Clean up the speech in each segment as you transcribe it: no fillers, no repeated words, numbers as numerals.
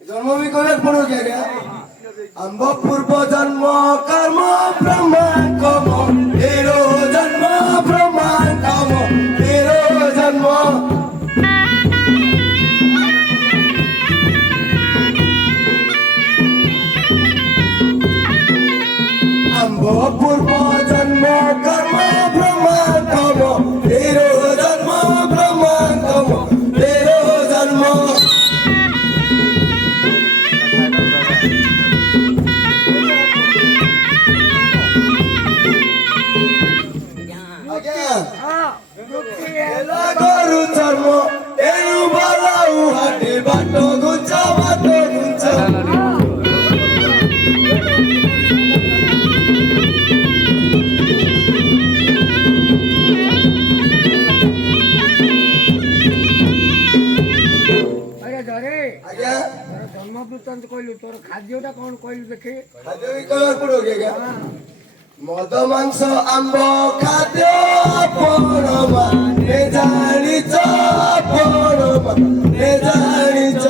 जन्म भी करे पड़ो क्या अम्ब पूर्व जन्म कर्म ब्रह्म कम तेरो जन्म ब्रह्म कम तेरो जन्म अम्ब पूर्व जन्म कर्म ब्रह्म कम तेरो जन्म ब्रह्म कम तेरो जन्म तोर खाद्यटा कौन कहलु देखे खाद्य भी कहर पड़ो क्या मद मांस आंब खाद्य आपण माने जानिच आपण माने जानिच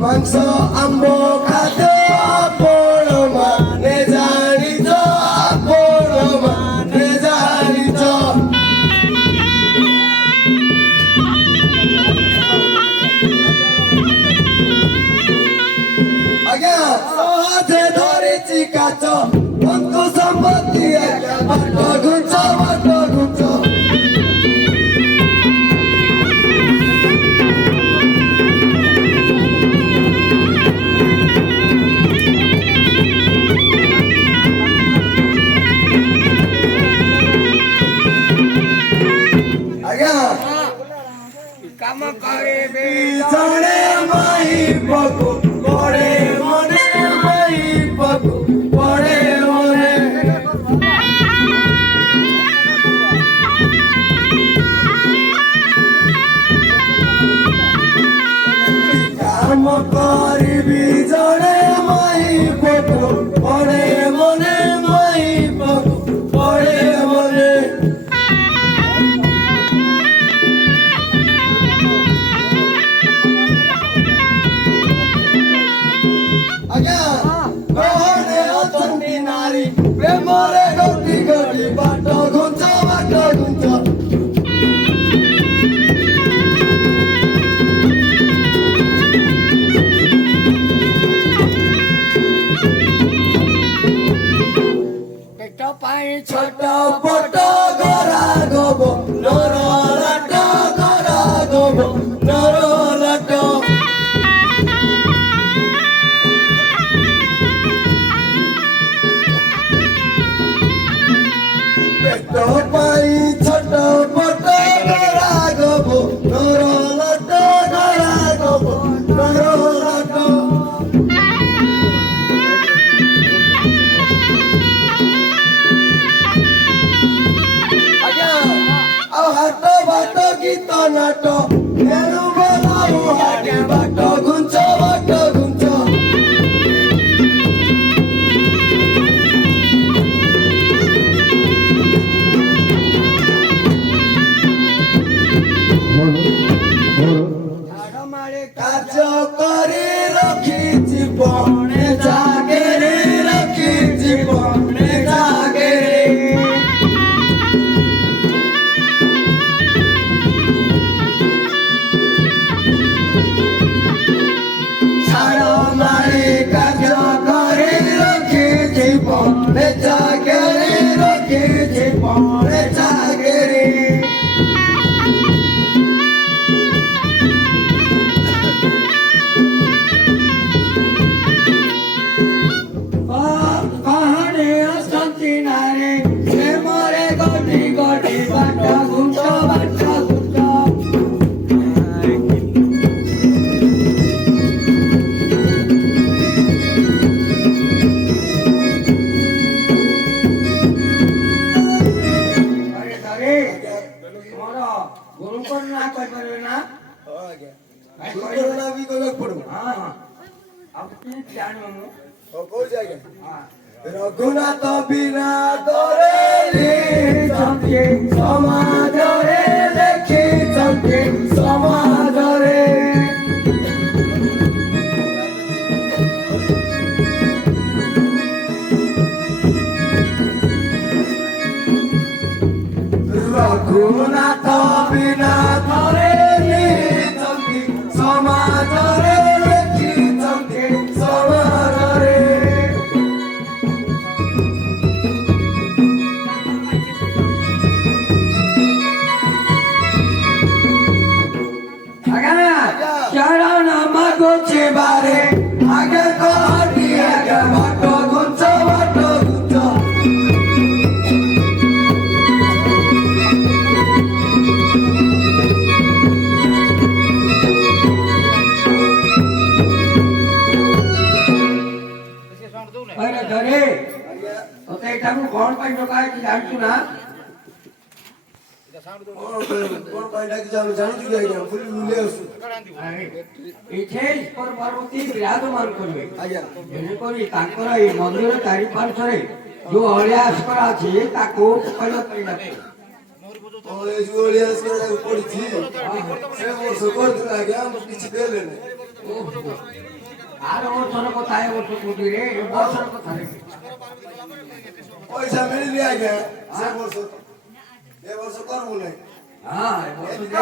मांस आंब खाद्य आपण माने जानिच आपण माने जानिच ଆଜ୍ଞା କାମ କରିବି ଜଣେ ମାଇ ପକୁ ପଡେ ମନେ ମାଇ ପକୁ ପଡେ ମନେ କାମ କରିବି ଜଣେ ମାଇ ପକୁ ପଡେ ମନେ ମାଇ ପକୁ ପଡେ ମନେ ଆଜ୍ଞା ଗହଣେ ଅଛନ୍ତି ନାରୀ ପ୍ରେମରେ ଗତି ଗତି ବାଟ ଘୁଞ୍ଚ ବାଟ ଘୁଞ୍ଚ ପେଟ ପାଇଁ ଛୋଟ ପଟ ଗରା ଗବ ନର ଲାଟ ଗରା ଗବ ନର ଲାଟ ପେଟ ପାଇଁ ଛୋଟ ପଟ ଗରା ଗବ ନର ଲାଟ ଗରା ଗବ ନର ଲାଟ ଆଜ୍ଞା ଆଉ ହାଟ ବାଟ ଗୀତ ନାଟ ନେଣୁ ବୋଲାଉ ହାଟି ବାଟ ଘୁଞ୍ଚ ବାଟ ଘୁଞ୍ଚ ଝାଡ଼ ମାଳେ କାର୍ଯ୍ୟ କରି ରଖିଛି ବଣେ ଜାଗେରେ ରଖିଛି ବଣେ ଜାଗେରେ ଛାଡ଼ ମାଳି କାର୍ଯ୍ୟ କରି ରଖିଛି ବଣେ ଜାଗେରେ ରଖିଛି ବଣେ ଜାଗେରେ କହଣେ ଅଛନ୍ତି ନାରୀ ପ୍ରେମରେ ଗଟି ଗଟି ବାଟ ଘୁଞ୍ଚ ବାଟ ଘୁଞ୍ଚ ଆରେ ଧରେ ତୁମର ଗୁରୁଙ୍କର ନାଁ କହିପାରିବେ ନା ବି କହିବାକୁ ପଡିବ ହଁ ହଁ ଆଉ କି ଜାଣିବ ମୁଁ କହୁଛି ଆଜ୍ଞା ହଁ ରଘୁନାଥ ବିନା ଲେଖିଛନ୍ତି ସମାଜରେ ଲେଖିଛନ୍ତି ସମାଜରେ ରଘୁନାଥ ବିନା ଲେଖିଛନ୍ତି ସମାଜରେ ଲେଖିଛନ୍ତି ସମାଜରେ ଚରଣ ମାଗୁଛି ବାରେ ଆଗେ କହଟି ଆଗେ ବାଟ ଘୁଞ୍ଚ ବାଟ ଘୁଞ୍ଚ ଧରେ ତତେ ଏଠାକୁ କଣ ପାଇଁ ଡକା ହେଇଛି ଜାଣିଛୁ ନା କଣ ପାଇଁ ଡାକିଛି ଆମେ ଜାଣିଛୁ କି ଆଜ୍ଞା ବୁଲି ବୁଲି ଆସୁ ଏଠି ଈଶ୍ୱର ପାର୍ବତୀ ବିରାଜମାନ କରିବେ ଆଜ୍ଞା ତେଣୁକରି ତାଙ୍କର ଏଇ ମନ୍ଦିର ଚାରିପାର୍ଶ୍ୱରେ ଯୋଉ ଅଳିଆ ଆସ୍କରା ଅଛି ତାକୁ ପକାଇବା ପାଇଁ ଡାକେ ପଡିଛି ସେ ବର୍ଷ କରିଥିଲା ଆଜ୍ଞା ଆମକୁ କିଛି ଦେଲେନି ଆର ବର୍ଷର କଥା ଏ ବର୍ଷ କୋଉଠିରେ ଏ ବର୍ଷର କଥା ନେବି ପଇସା ମିଳିନି ଆଜ୍ଞା ସେ ବର୍ଷ ଏ ବର୍ଷ କରିବୁ ନାହିଁ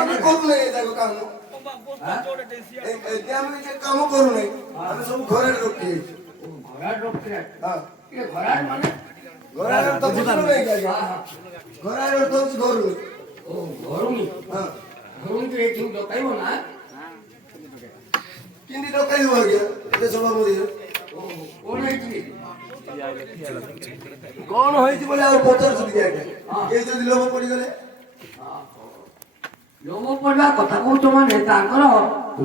ଆମେ କରୁନାହିଁ ତାକୁ କାମ ଆମେ ଯେ କାମ କରୁନାହିଁ ଆମେ ସବୁ ଘରେ ରଖିଛୁ ଘରାରେ ତ ବୁଝିଲୁ ନାହିଁ ଆଜ୍ଞା ଘରାରେ ତ ହଉଛି ଘରୁନି ଘରୁନି ହଁ ଘରୁନି ଏଠି ଡକାଇବ ନା କେମିତି ଡକାଇବୁ ଆଜ୍ଞା ଏତେ ସଭା ମନ୍ଦିର କଣ ହେଇଛି କଣ ହେଇଛି ବୋଲେ ଆଉ ପଚାରୁଛନ୍ତି କି ଆଜ୍ଞା କେହି ଯଦି ଲୋଭ ପଡିଗଲେ ଲୋଭ ପଡ଼ିବା କଥା କହୁଛ ମାନେ ତାଙ୍କର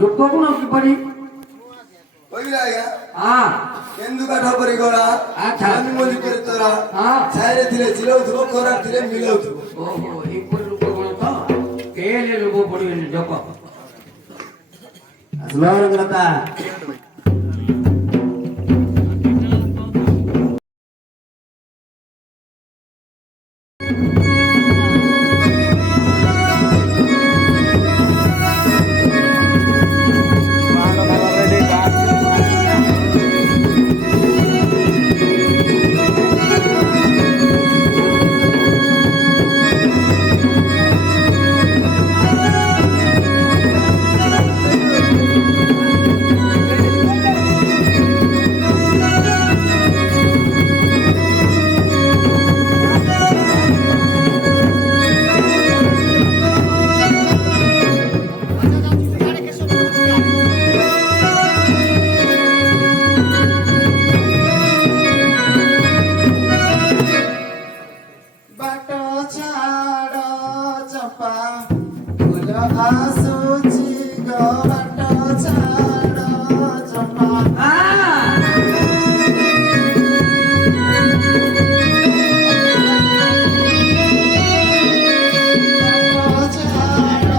ରୂପ ଗୁଣ କିପରି? କହିବି ଆଜ୍ଞା ହଁ କେନ୍ଦୁ କାଠ ପରି ଗଳା ଆଚ୍ଛା। ଚାନ୍ଦି ମଞ୍ଜି ପରି ତରା ହଁ। ଛାଇରେ ଥିଲେ ଚିଲଉଥିବ ଖରା ଥିଲେ ମିଳଉଥିବ। ଓହୋ ଏପରି ରୂପ ଗୁଣ ତ କେଲେ ଲୋଭ ପଡ଼ିବେନି ଜପ। ସ୍ଲୋରତା ବାଟ ଛାଡ଼ ଚପା ଫୁଲ ଆସୁଛି ଗୋ ବାଟ ଛାଡ଼ ଚପା ବାଟ ଛାଡ଼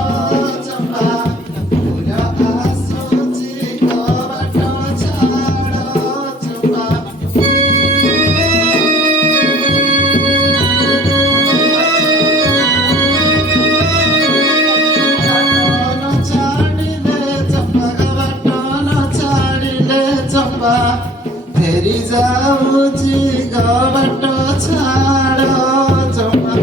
ଚପା ଫୁଲ ଆସୁଛି ଗୋ ବାଟ ଛାଡ଼ ଚପା ଫେରି ଯାଉଛି ଗ ବାଟ ଛାଡ଼ ଚପା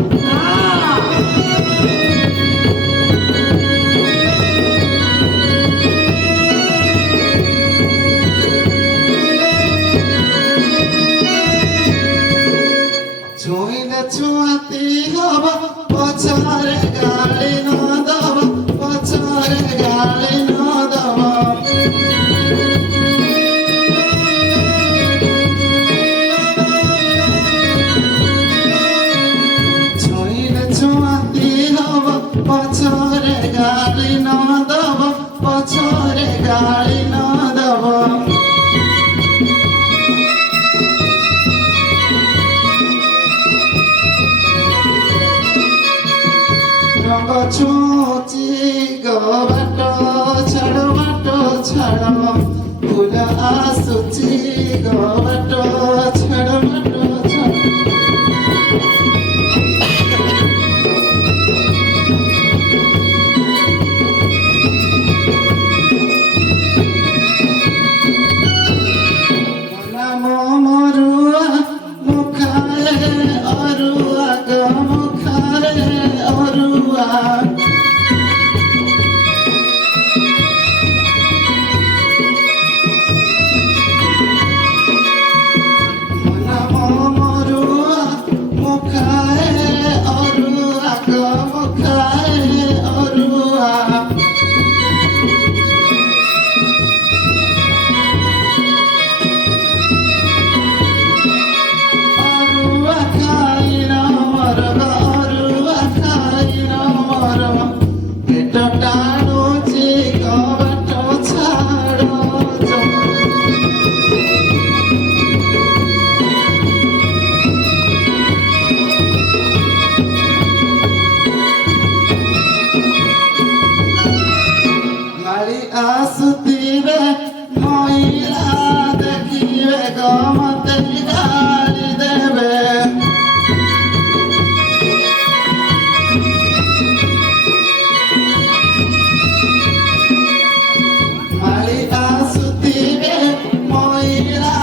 ଛୁଇଁଲେ ଛୁଆତି ହବ ପଛରେ ଗାଳି ନ ଦବ ପଛରେ ଗାଳି ନ ଦବ ଛୁଇଁଲେ ଛୁଆତି ହବ ପଛରେ ଗାଳି ନ ଦବ ପଛରେ ଗାଳି ନ ଦବ ରଙ୍ଗ ଛୁଚି ଗ ବାଟ ଛାଡ଼ ଫୁଲ ଆସୁଛି ଗ ବାଟ ଛାଡ଼ ନାମ ମରୁଆ ମୁଖାରେ ଅରୁଆ ଗ ମୁଖାରେ ଅରୁଆ ନାମ ମରୁଆ ମୁଖାରେ ଅରୁଆ ଗ ମୁଖାରେ ଅରୁଆ ଅରୁଆ ଖାଇନ ମର ଅରୁଆ ଖାଇନ ମର ପେଟ ଟାଣୁଛି ଗ ବାଟ ଛାଡ଼ ଗାଳି ଆସୁଥିବେ ମହିଳା ଦେଖିବେ ଗ ମତେ ଗାଳି ଦେବେ ଗାଳି ଆସୁଥିବେ ମହିଳା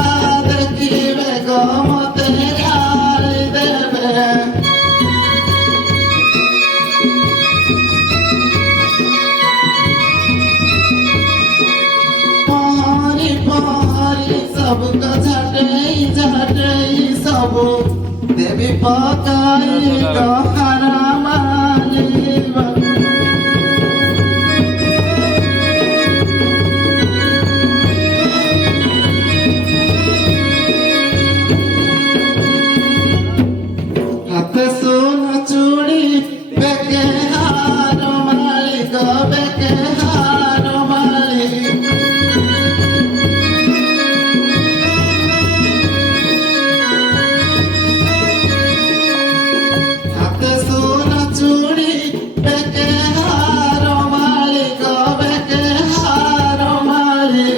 ଦେଖିବେ ଗ ମତେ ଗାଳି ଦେବେ ପହଁରି ପହଁରି ସବୁକ ଝାଟେଇ ସବୁ ଦେବୀ ପକାଇ ଗହରା ମାନିବ ହାତେ ସୁନ ଚୁଡ଼ି ବେକେ ହାର ମାଳି বেকে হার মালি হাতে সোনা চুড়ি বেকে হার মালি গো বেকে হার মালি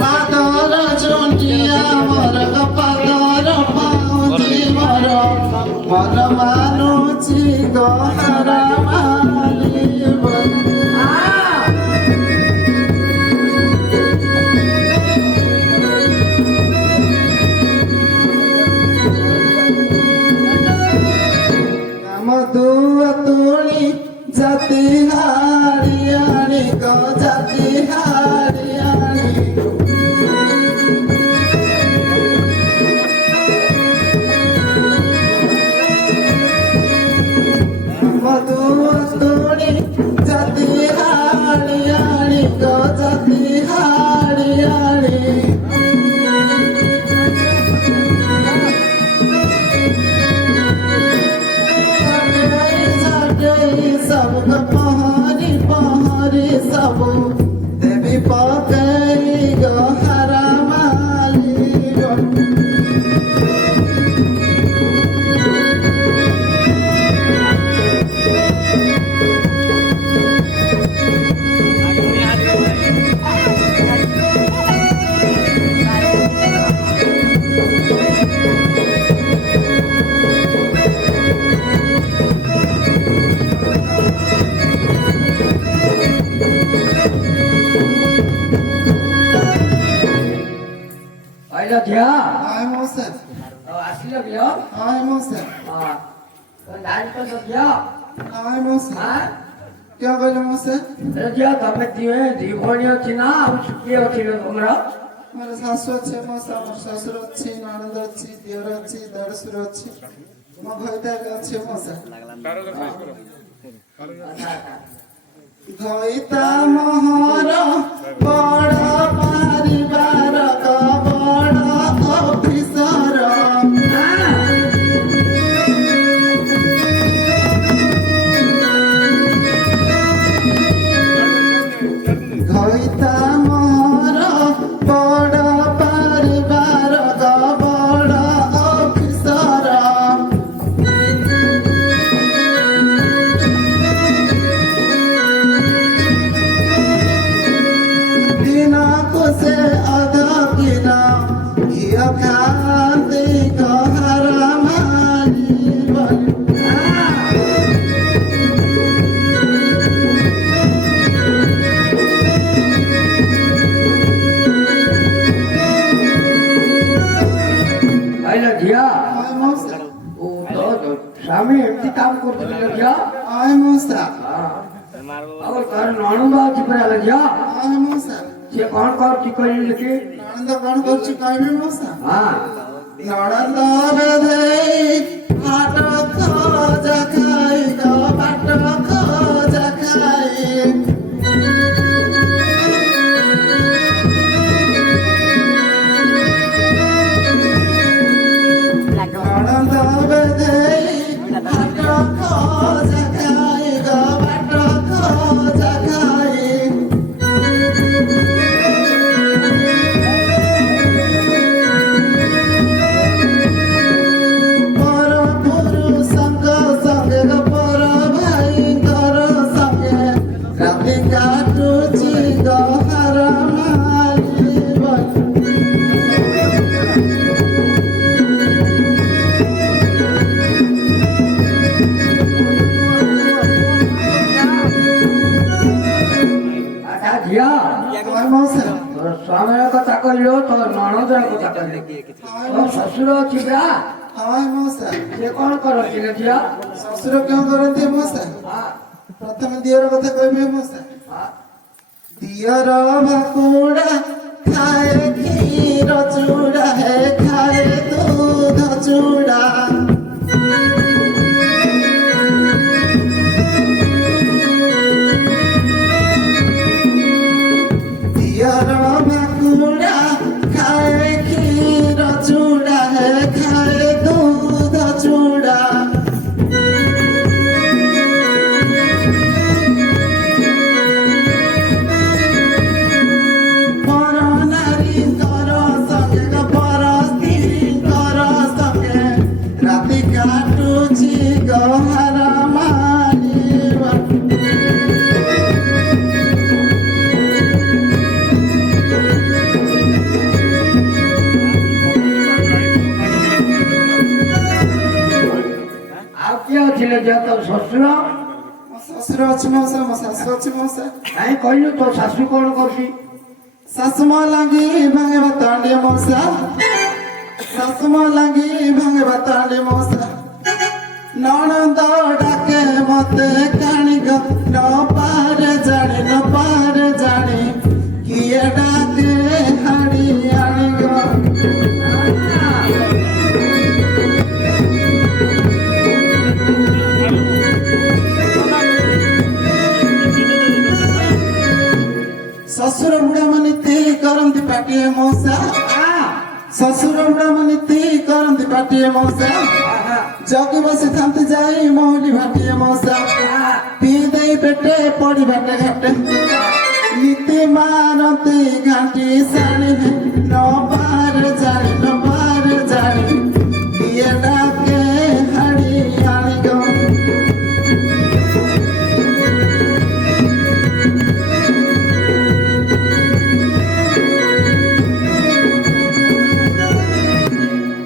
পাদর জুটিয়া মর পাদর পাউজি মর মন মানুচি গহরা মালি নাম দুয়া তুলি জাতি হারিয়ানি গো জাতি হারিয়ানি মধুরি জাতি হারিয়ানি গো জাতি হারিয়ানি সব পহারি পহারি সব দেবী পকাই গো হারা মালি আইলা দিয়া আয় মোসা আসিল দিয়া আয় মোসা লাইন তো দিয়া আয় মোসা হ্যাঁ क्या कहले मोसे দিয়া তবে দিয়ে জীবনী আছে না আমি শুকিয়ে ছিল তোমরা ମୋର ଶାଶୁ ଅଛି ମୋ ଶ୍ୱଶୁର ଅଛି ନଣନ୍ଦ ଅଛି ଦିଅର ଅଛି ଦେଢ଼ଶୁର ଅଛି ମୋ ଘଇତାରେ ଅଛି ମଶା ଘଇତା ମହର ବଡ଼ ପାରିବାର ବଡ଼ ଅଫିସର ঘইতা মহর বড় পরিবার বড় অফিসর দিনକୁ ସେ ଅଧ କିଲ ଘିଅ ଖାଆନ୍ତି ଘର ମାଲିବ আইলা দিয়া আয় মশা ও তো স্বামী এমনি কাম করতে দিয়া আয় মশা ଆଉ ତାର ନଣନ୍ଦ ଅଛି ପରା ଲାଗିଆ ଆୟ ମଉସା ସିଏ କଣ କରୁଛି କହିଲେ କି ନଣନ୍ଦ କଣ କରୁଛି କହିବି ମଉସା ହଁ ନଣନ୍ଦ ବେଧେଇ ହାଟ ଖୋଜା ଖାଇ ଗো ବାଟ ଖୋଜା ଖାଇ ନଣନ୍ଦ ବେଧେଇ ହାଟ ଖୋଜା ଖାଇ ଗো ବାଟ ଖୋଜା ଖାଇ ପର ପୁରୁଷଙ୍କ ସଙ୍ଗେ ଗো ପର ଭାଇଙ୍କର ସଙ୍ଗେ ରାତି କାଟୁଛି ଗো ହର ମାଲିବ ଆଚ୍ଛା ଝିଅ ଆୟ ମଉସା ତୋର ସ୍ୱାମୀର କଥା କହିଲୁ ତୋ ନଣନ୍ଦର କଥା କହିଲୁ ତୋ ଶ୍ୱଶୁର ଅଛି ପରା ଆୟ ମଉସା ସିଏ କଣ କରନ୍ତି ରେ ଝିଅ ଶ୍ୱଶୁର କଣ କରନ୍ତି ମଉସା ହଁ ପ୍ରଥମେ ଦିଅର କଥା କହିବି ମଉସା ହଁ ଦିଅର ଭାକୁଡ଼ା ଖାଏ କ୍ଷୀର ଚୁଡ଼ା ହେ ଖାଏ ଦୁଧ ଚୁଡ଼ା ଦିଅର ଭାକୁଡ଼ା ଖାଏ କ୍ଷୀର ଚୁଡ଼ା ହେ ଥିଲେ ଝିଅ ତୋ ଶ୍ୱଶୁର? ମୋ ଶ୍ୱଶୁର ଅଛି ମଉସା, ମୋ ଶାଶୁ ଅଛି ମଉସା। କାହିଁ କହିଲୁ ତୋ ଶାଶୁ କଣ କରୁଛି? ଶାଶୁ ମୋ ଲାଗି ଭାଙ୍ଗେ ଭାତ ଆଣ୍ଡେ ମଉସା, ଶାଶୁ ମୋ ଲାଗି ଭାଙ୍ଗେ ଭାତ ଆଣ୍ଡେ ମଉସା। ନଣନ୍ଦ ଡାକେ ମତେ କାଣିଗ, ନ ପାରେ ଜାଣି ନ ପାରେ ଜାଣି, କିଏ ଡାକେ ହାଡ଼ି ଆଣିଗ। ଶ୍ୱଶୁର ବୁଢ଼ା ମାନେ ତି କରନ୍ତି ପାଟିଏ ମଉସା, ଶ୍ୱଶୁର ବୁଢ଼ା ମାନେ ତି କରନ୍ତି ପାଟିଏ ମଉସା। ଜଗି ବସିଥାନ୍ତି ଯାଇ ମହୁଲି ଭାଟିଏ ମଉସା, ପିଇ ଦେଇ ପେଟେ ପଡ଼ି ବାଟେ ଘାଟେ, ନୀତି ମାରନ୍ତି ଘାଣ୍ଟି ଶାଣି, ନ ପାରେ ଜାଣି ନ ପାରେ ଜାଣି, କିଏ ଡାକେ ହାଡ଼ି ଆଣିଗ।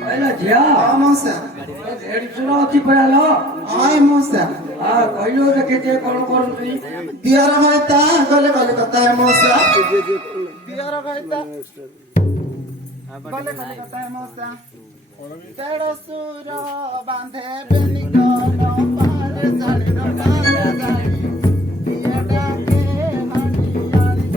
କହିଲା ଝିଅ ମଉସା, ଦେଢ଼ଶୁର ଅଛି ପରାଲ? ହଁ ମଉସା। କହିଲୁ ଦେଖିଛେ କଣ କରୁଛି? ଦିଅର ଭାଇ ତା ଗଲେ ଗଲେ କଥା ହେ ମଉସା, ଦିଅର ଭାଇ ତା ଗଲେ ଗଲେ କଥା ହେ ମଉସା। ଦେଢ଼ଶୁର ବାନ୍ଧେ ବେନିକ, ନ ପାରେ ଜାଣି ନ ପାରେ ଜାଣି, କିଏ ଡାକେ ହାଡ଼ି ଆଣିଗ।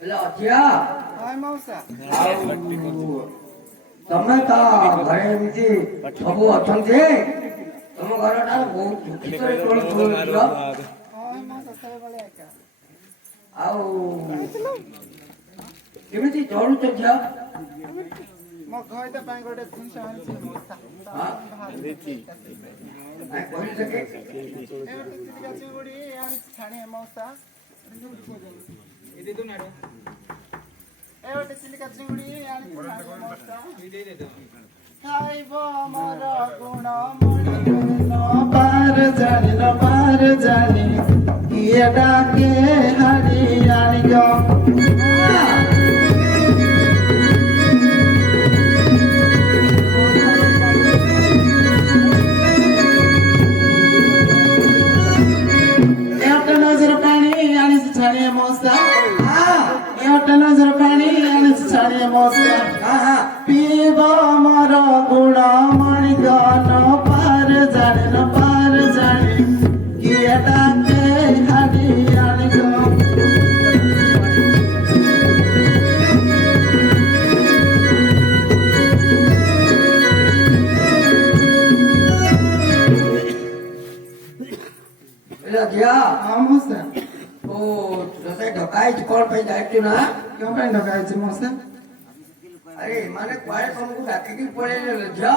ହେଲେ ଝିଅ ହଁ ମଉସା। ତମେ ତ ଘରେ ଏମିତି ସବୁ ଅଛନ୍ତି, ତମ ଘରଟା ବହୁତ ଦୁଃଖିତରେ ଚଳୁଥିବ ଝିଅ। ହଁ ମଉସା ସେଇଭଳିଆ ଏକା। ଆଉ କେମିତି ଚଳୁଛ ଝିଅ? ମୋ ଘଇତା ପାଇଁ ଗୋଟେ ଜିନିଷ ଆଣିଛି ମଉସା। ନାଇଁ କହିଲୁ ଦେଖେ। ଚିଲିକା ଚିଙ୍ଗୁଡ଼ି ଆଣିଛି ଛାଣିଏ ମଉସା। ଏ ଗୋଟେ ଚିଲିକା ଚିଙ୍ଗୁଡ଼ି ଆଣିଛି ଛାଣିଏ ମଉସା। ଖାଇବ ମୋର ଗୁଣ ମଣି, ନ ପାରେ ଜାଣି ନ ପାରେ ଜାଣି, କିଏ ଡାକେ ହାଡ଼ି ଆଣିଗ। ଏଗୋଟେ ନଜର ପାଣି ଆଣିଛି ଛାଣିଏ ମଉସା, ଏଗୋଟେ ନଜର ପାଣି ଆଣିଛି ଛାଣିଏ ମଉସା। ପିଇବ ମୋର ଗୁଣ ମଣିଗ, ନ ପାରେ ଜାଣି ନ ପାରେ ଜାଣି, କିଏ ଡାକେ ହାଡ଼ି ଆଣିଗ। ହେଲେ ଝିଅ ହଁ ମଉସା। ତୁ ତତେ ଡକାଇଛି କଣ ପାଇଁ ଯାଇଛୁ ନା? କେଉଁ ପାଇଁ ଡକା ହେଇଛି ମଉସା? ଆରେ ମାନେ କୁଆଡେ ତମକୁ ଡାକିକି ପଳେଇଲେ ଝିଅ?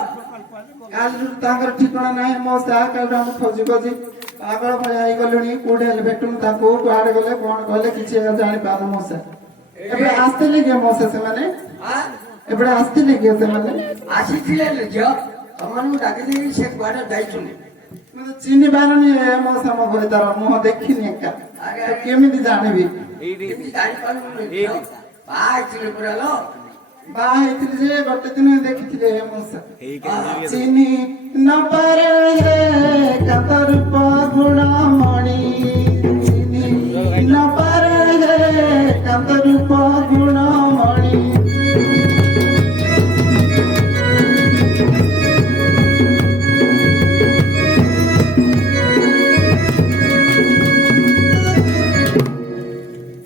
କାଲିରୁ ତାଙ୍କର ଠିକଣା ନାହିଁ ମଉସା। କାଲିରୁ ଆମେ ଖୋଜି ଖୋଜି ପାଗଳ ଭଳିଆ ହେଇଗଲୁଣି, କୋଉଠି ହେଲେ ଭେଟୁନୁ ତାକୁ, କୁଆଡେ ଗଲେ କଣ କଲେ କିଛି ଜାଣିପାରୁନୁ ମଉସା। ଏବେ ଆସିଥିଲେ କି ମଉସା ସେମାନେ? ଏବେ ଆସିଥିଲେ କି ସେମାନେ? ଆସିଥିଲେ ଝିଅ, ତମମାନଙ୍କୁ ଡାକିଦେଇ ସେ କୁଆଡେ ଯାଇଛନ୍ତି? ମୁଁ ତ ଚିହ୍ନି ପାରୁନି ମଉସା, ମୋ ଘରେ ତାର ମୁହଁ ଦେଖିନି ଏକା, ତ କେମିତି ଜାଣିବି? କେମିତି ଜାଣିପାରିଲୁନି ଝିଅ? ବାହା ହେଇଥିଲେ ପୁରା ଲୋ? ବାହା ହେଇଥିଲି ଯେ ଗୋଟେ ଦିନ ଦେଖିଥିଲେ ମଉସା। ଚିହ୍ନି ନ ପାରେ କାତ ରୂପ ଗୁଣ ମଣି, ଚିହ୍ନି ନ ପାରେ କାତ ରୂପ ଗୁଣ ମଣି।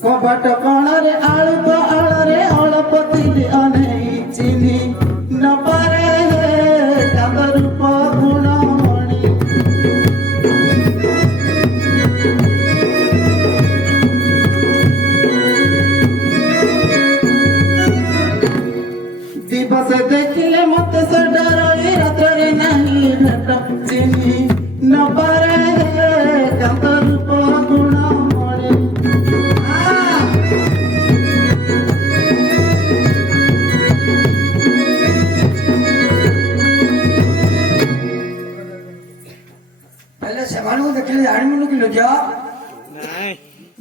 କବାଟ କଣରେ ଆଳୁପ ଆଳରେ ଅଳପ ତିଲି ଅନେଇ, ଚିହ୍ନି ନ ପାରେ କାତ ରୂପ ଗୁଣ ମଣି। ଦିବସ ଦେଖିଲେ ମତେ ସେ ଡର, ରାତ୍ରରେ ନାହିଁ ଭେଟ, ଚିହ୍ନି ନ ପାରେ କାତ ରୂପ ଗୁଣ ମଣି। ହେଲେ ସେମାନଙ୍କୁ ଦେଖିଲେ ଜାଣିବୁନୁ କି ଝିଅ?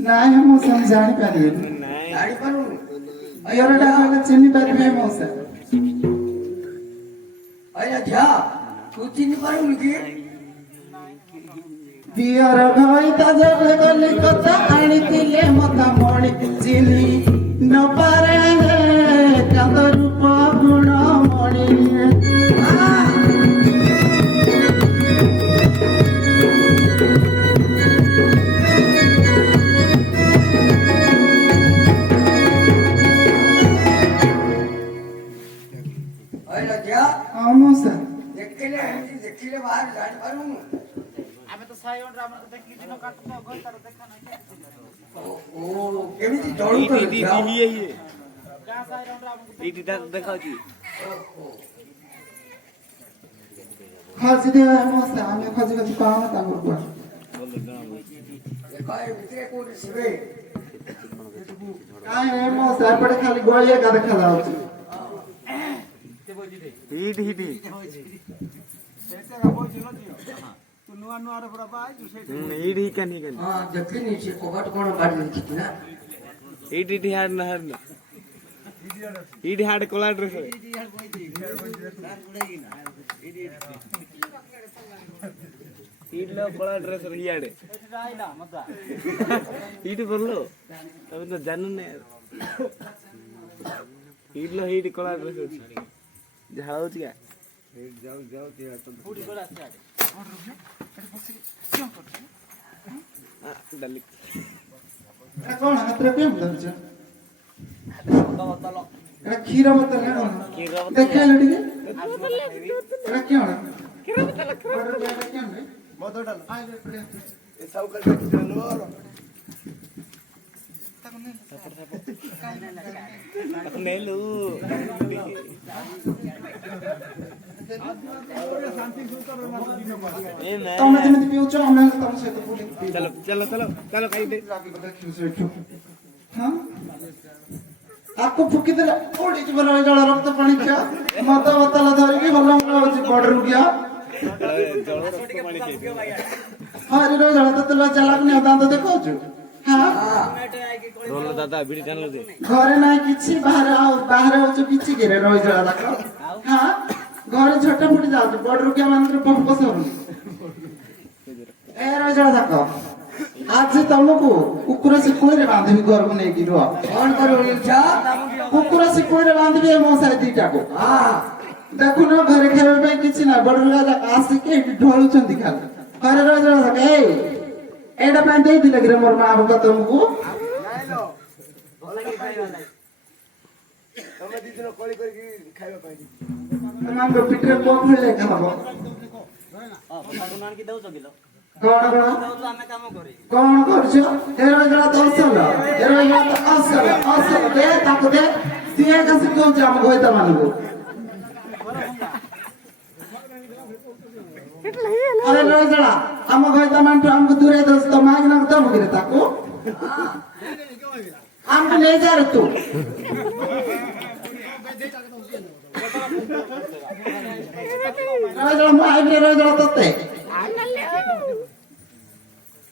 ନାଇଁ ମଉସା ମୁଁ ଜାଣିପାରିବିନି ଜାଣିପାରୁନୁ ଇଅରଟା କହିଲେ ଚିହ୍ନି ପାରିବେ ମଉସା ଆଜ୍ଞା ଝିଅ ତୁ ଚିହ୍ନି ପାରୁନୁ କି ପିଅର ଘଇତା ଯେବେ ଗଲି କଥା ଆଣିଥିଲେ ମତା ମଣି ଚିହ୍ନି ନପାରେ କାନ୍ଦ ରୂପ ଗୁଣ ମଣି ଆଜ୍ଞା ଝିଅ ହଁ ମଉସା ଦେଖିଲେ ଦେଖିଲେ ବାହାର ଜାଣିପାରୁନୁ ଓ କେମିତି ଚଳୁଛୁ ଝିଅ ଖୋଜି ଦିଅ ମଉସା ଆମେ ଖୋଜି ଖୋଜି ପାଉନା ତାଙ୍କର କୁଆଡେ ଦେଖ ଏ ଭିତରେ କୋଉଠି ଶିବେ କାହିଁ ମଉସା ଏପଟେ ଖାଲି ଗୋଳି ଏକା ଦେଖାଯାଉଛି ହଁ ଦେଖିନି ସେ କବାଟ କଣ ବାଡ଼ି ଦେଇଛି ନା ହାର୍ଡ କଲା ଡ୍ରେସ କଳା ଡ୍ରେସ ଇଆଡେ ଇଠି ବললো ତମେ ତ ଜାନୁ ନା ଇଡlo ହେଇଟି କଳା ଡ୍ରେସ ଅଛି ଝାଳ ହଉଛି କା ଡାଲି ଏଟା କଣ ହାତରେ କେମ ଧରିଛ ଏଟା କ୍ଷୀର ବୋତଲ ନା କଣ ଦେଖେଇଲେ ଟିକେ ଏଟା କିଅଣ ନେଲୁ ତମେ ଯେମିତି ପିଉଛ ଆମେ ତମ ସହିତ ପୁଣି ଚାଲ ଚାଲ ଚାଲ ଚାଲ ଖାଇଦେ ହଁ ଆକୁ ଫୁକିଦେଲେ ପଡିଯିବ ଜଳ ରକ୍ତ ପାଣି ଖିଆ ମଦ ବୋତଲ ଧରିକି ଭଲ ହଉଛି ବଡ ରୁଗିଆ ହରିର ଜଳ ତ ତେଲ ଚାଲାକୁନି ଦାନ୍ତ ଦେଖାଉଛୁ ହଁ ରୋଲ ଦାଦା ବିଡି ଜାଣିଲୁ ଯେ ଘରେ ନାହିଁ କିଛି ବାହାରେ ହଉଛୁ କିଛି କିରେ ରହିଯିବା ଯାକ ହଁ ଘରେ ଝଟ ଫୁଟି ଯାଉଛି ବଡ ରୁଗିଆ ମାନଙ୍କର ପମ୍ପ ସରୁନି ଏ ରହିଯିବା ଯାକ ଆଜି ତମକୁ କୁକୁର ଶିକୁଳିରେ ବାନ୍ଧିବି ଘରକୁ ନେଇକି ରୁହ କଣ କରିବୁ ଝିଅ କୁକୁର ଶିକୁଳିରେ ବାନ୍ଧିବି ଏ ମଶାଇ ଦିଟାକୁ ହଁ ଦେଖୁନ ଘରେ ଖାଇବା ପାଇଁ କିଛି ନା ବଡ ରୁଗା ଯାକ ଆସିକି ଏଠି ଢୋଳୁଛନ୍ତି ଖାଲି ଘରେ ରହିଯିବା ଯାକ ଏଇଟା ପାଇଁ ଦେଇଥିଲେ କିରେ ମୋର ମା ବାପା ତମକୁ ତମେ ଦି ଦିନ କଳି କରିକି ଖାଇବା ପାଇଁ ସେମାନଙ୍କ ପିଠରେ ପୁଅ ଖୋଳିଲେ ଖାବ କଣ କଣ କରୁଛ ଏରା ଜଣ ତ ଅସଲ ଏରା ଜଣ ତ ଅସଲ ଦେ ତାକୁ ଦେ ସିଏ ଏକା ଶିଖଉଛି ଆମ ଘଇତା ମାନଙ୍କୁ अरे रे जड़ा हम गइता मान तो हमको दूरे दस तो माग ना तो मुगिरे ताको हम ले जा रे तू रे जड़ा माग रे जड़ा तते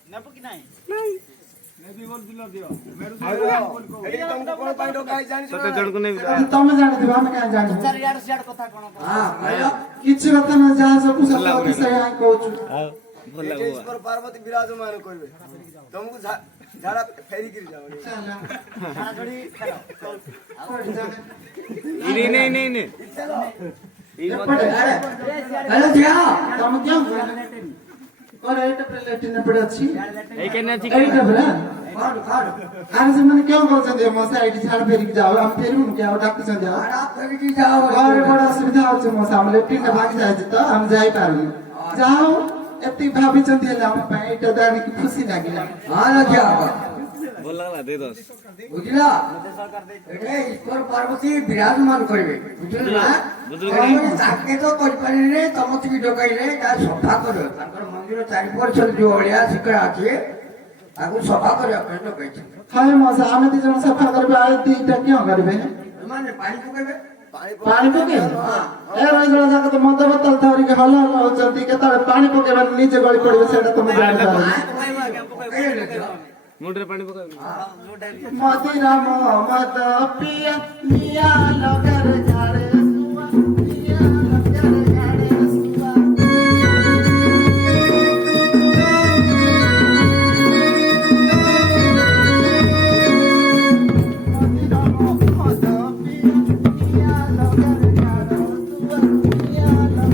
ନେବୁ କି ନାହିଁ ତତେ ଜଣକୁ ନେବି ତମେ ଜାଣିଥିବ ଆମେ କାଇଁ ଜାଣିବୁ କିଛି କଥା ନା ଯାହା ସବୁ ସତ କଥା ସେଇଆ କହୁଛୁ ଭଲ ଲାଗିବ ପାର୍ବତୀ ବିରାଜମାନ କରିବେ ତମକୁ ଝାଡା ଫେରିକିରି ଯାଅ नहीं नहीं नहीं हेलो ଝିଅ ତମେ କେଉଁ और एटा प्लेटिन पड़े अछि এই কেন আছে एटा बरा ଖାଡୁ ଖାଡୁ आरे से माने क्यों करछन जे मसा आईडी छाड़ फेरी जाओ हम फेरी उनके आ डाक्टर से जाओ ଆଡା ଫେରିକି ଯାଅ और बड़ा असुविधा होछ मसा हम लेटिन भाग जाय त हम जाई पारु जाओ एति भाभी चंदी ले हम पे एटा दानी की खुशी लागिला ହଁ ଲୋ ଝିଅ ଭଲ ଲାଗଲା ଦେ ଦସ୍ ବୁଝିଲ ଏଠି ଈଶ୍ୱର ପାର୍ବତୀ ବିରାଜମାନ କରିବେ ବୁଝିଲ ନା ବୁଝିଲ କି? ତମେ ସାକେତ କରିପାରିଲେ ତମତିକି ଡକାଇଲେ ତା ସଫା କରିବ ତାଙ୍କର ମନ୍ଦିର ଚାରିପଟେ ଯୋଉ ଅଳିଆ ଶିକଡ଼ା ଅଛି ତାକୁ ସଫା କରିବା ପାଇଁ ଡକାଇଛନ୍ତି हाय मसा हमें दी जन सफा करबे आ दीटा क्यों करबे ସେମାନେ ପାଣି ପକେଇବେ पानी पके ए रही जरा जाके तो मद बोतल धरि के हल हल होचंती केतळे पानी पकेबा नीचे गଳି पड़िबे सेटा तुम जानि पारो ପକେଇବେ ମୁଣ୍ଡରେ ପାଣି ପକାଉନି ମଦିରା ମଦ ପିଆ ମିଆ ଲଗାରେ ଗାଡେ ସୁଆ ମିଆ ଲଗାରେ ଗାଡେ ସୁଆ ମଦିରା ମଦ ପିଆ ମିଆ ଲଗାରେ ଗାଡେ ସୁଆ ମିଆ ଲଗାରେ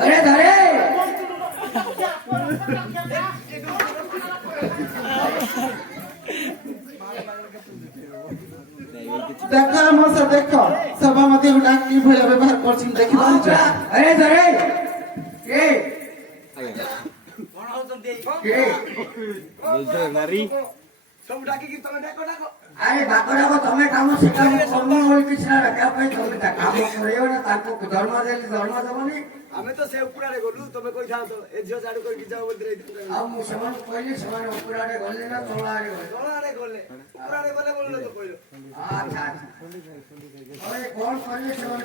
अरे धरे देखा मौसा देख सभा मध्य डाकी भलिया व्यवहार करछिन देखि अरे धरे के नारी सब डाकी कि तमे डाको डाको अरे बापड़ाको तमे काम सिकाम कर्म होई किछ ना रखा पई तमे ता काम करियो ना ताको धर्म देली धर्म दबनी हमें तो से उपरारे गलु तमे कोइ थां तो ए झियो जाडू कोइ जाओ बोल रे आ मु समान पहिले समान उपराडे गले ना तोलारे गले तोलारे गले उपरारे गले बोललो तो कोइलो अच्छा अरे कोन करले समान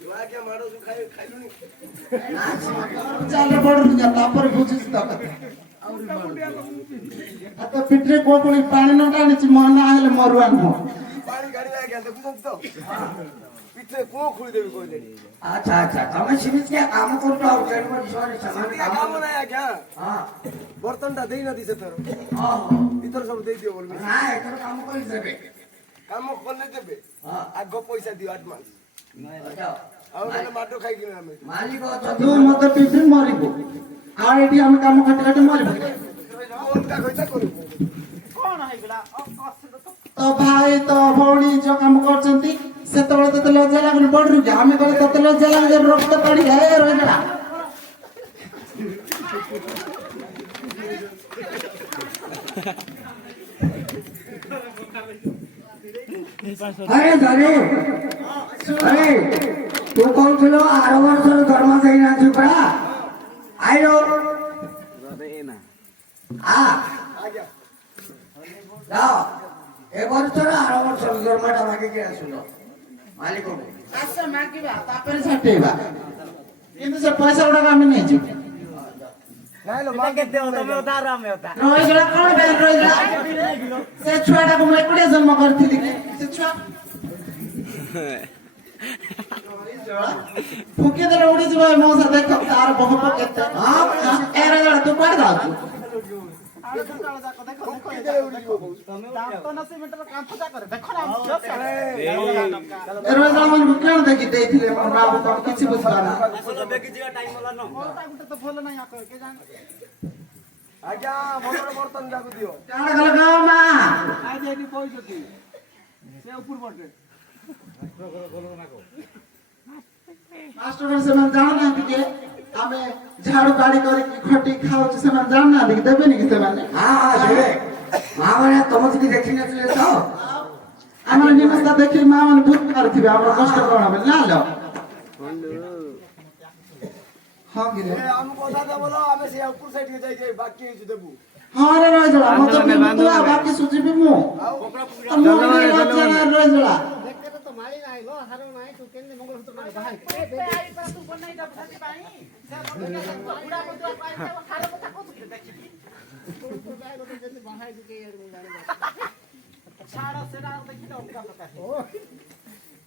जुआ के माडो सु खाइलु नी चाले बड़ दिया तापर बुझिस त आता पिटरे कोकुली पानी न टाणिछि मन आले मरुआन हो पानी गाड़ी आ गया देखु तो पिठे को खुली देबी कोइले अच्छा अच्छा तमे सिमित के काम करतो और केन पर समान समान काम ना आ क्या हां बर्तन ता देई ना दिसे तोर हां इतर सब देई दियो बोल ना एकर काम करि देबे काम करले देबे हां आगो पैसा दियो एडवांस अच्छा और माने माटो खाइ कि हमें मालिक तू मत पिटरे मरिबो आ एठी हम काम खट खट मरिबो उनका कइता करू तो भाई तो भौणी जो काम करछंती सेतबेले तते लज्जा लागल बडरु जे हमें कहले तते लज्जा लागल जे रक्त पड़ी जाए रोइला अरे धरे अरे तू कौन छलो 8 वर्ष धर्म देई ना छुपड़ा आइरो ना आ जाओ ए वर्ष ना 8 वर्ष धर्मटा मागे के आसुलो मालिक को आसे मागिबा तापर छाटेबा किंतु से पैसा उडा हामी नै छु नाइलो मागे देओ तमे उधार हमें होता रोइला कोन बे रोइला से छुआटा को मैं कुडे जन्म करथिली से छुआ फुके देले उडी जबा मौसा देख तार बहु केते हां एरा जड़ा तू पड़ जा तू रोइला मन बुकण देखि देथिले मोर बाबू तो किछि बुझबाना आज्ञा मोटर बर्तन जाको दियो काण गल गामा मास्टर से मन जाना कि आमे झाड़ू गाड़ी करे कि खटी खाउ से मन जानना कि देबे नि कि से माने हां हां देबे मां माने तमति देखि नथिले तो আমার নিমতা দেখি মা মানে বুঝ পারথিবে আমরা কষ্ট করা হবে না লো হ্যাঁ গিরে আমি কথা দে বলো আমি সেই উপর সাইডে যাই যাই বাকি কিছু দেবো হ্যাঁ রে রই জোড়া মত বিন্দু বাকি সুজিবি মু রই জোড়া দেখতে তো মারি নাই লো হারো নাই তো কেনে মঙ্গলসূত্র মারি বাহাই আই পা তু বনাই দা বসাতি পাই সে বুড়া বন্ধু পাই হারো কথা কত দেখিবি বাহাই দিকে এর মুন্ডারে ছাড়া সেটা দেখি দাও কথা কথা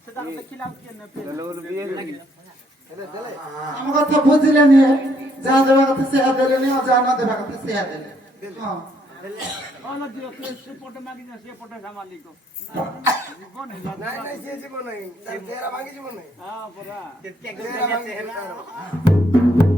সেটা দেখিলাম কি না তাহলে ওর বিয়ে আমার কথা বুঝলে নি যা দেবা কথা সে দেলে নি যা না দেবা কথা সে দেলে হ্যাঁ অন দিও সে পটে মাগি না সে পটে সামালি কো কোন নাই নাই সে জীবন নাই তেরা ভাঙি জীবন নাই হ্যাঁ পরা তেরা ভাঙি